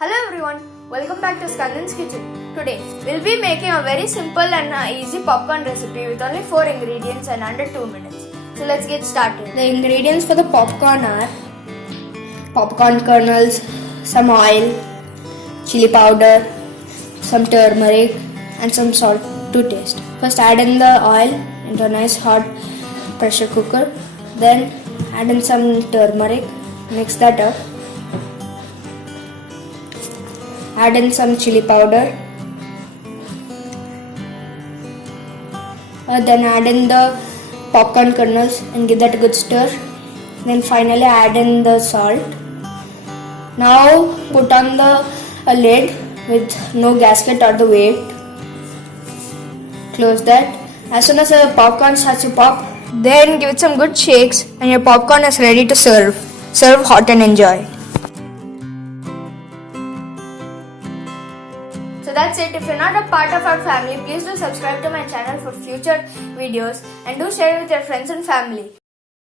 Hello everyone, welcome back to Skandan's Kitchen. Today, we'll be making a very simple and easy popcorn recipe with only 4 ingredients and under 2 minutes. So let's get started. The ingredients for the popcorn are popcorn kernels, some oil, chili powder, some turmeric and some salt to taste. First add in the oil into a nice hot pressure cooker. Then add in some turmeric, mix that up. Add in some chili powder. Then add in the popcorn kernels and give that a good stir. Then finally add in the salt. Now put on the lid with no gasket or the weight. Close that. As soon as the popcorn starts to pop, then give it some good shakes and your popcorn is ready to serve. Serve hot and enjoy. So that's it. If you're not a part of our family, please do subscribe to my channel for future videos and do share it with your friends and family.